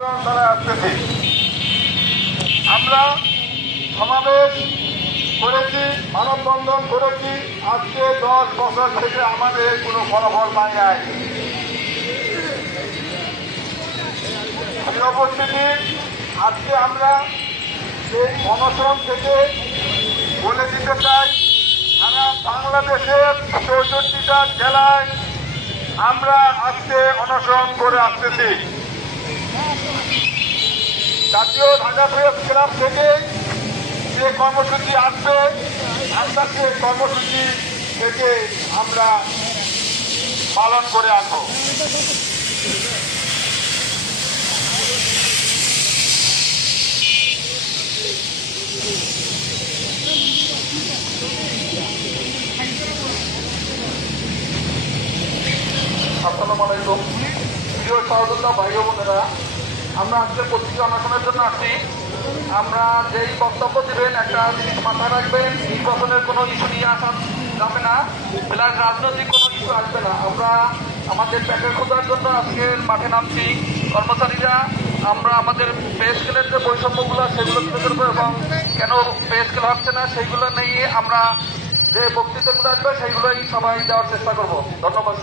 আসতেছি। আমরা সমাবেশ করেছি, মানববন্ধন করেছি, আজকে 10 বছর থেকে আমাদের কোনো ফলাফল পাই নাই। উপস্থিতি আজকে আমরা এই অনশন থেকে বলে দিতে চাই, সারা বাংলাদেশের 64টা জেলায় আমরা আজকে অনশন করে আসতেছি। জাতীয় ঢাকা প্রেস ক্লাব থেকে যে কর্মসূচি আসবে, আমরা সেই কর্মসূচি থেকে আমরা পালন করে আসবো। আসসালামু আলাইকুম প্রিয় সহযোদ্ধা ভাই ও বোনেরা, আমরা আজকে পত্রিকা অনশনের জন্য আসছি। আমরা যেই বক্তব্য দিবেন একটা জিনিস মাথায় রাখবেন, নির্বাচনের কোনো ইস্যু নিয়ে আসা যাবে না, প্লাস রাজনৈতিক কোনো ইস্যু আসবে না। আমরা আমাদের প্যাকেট খোঁজার জন্য আজকে মাঠে নামছি। কর্মচারীরা আমরা আমাদের পে স্কেলের যে বৈষম্যগুলো সেগুলো তুলে ধরবো এবং কেন পে স্কেল হচ্ছে না সেইগুলো নিয়ে আমরা যে বক্তৃতাগুলো আসবে সেইগুলোই সবাই দেওয়ার চেষ্টা করবো। ধন্যবাদ।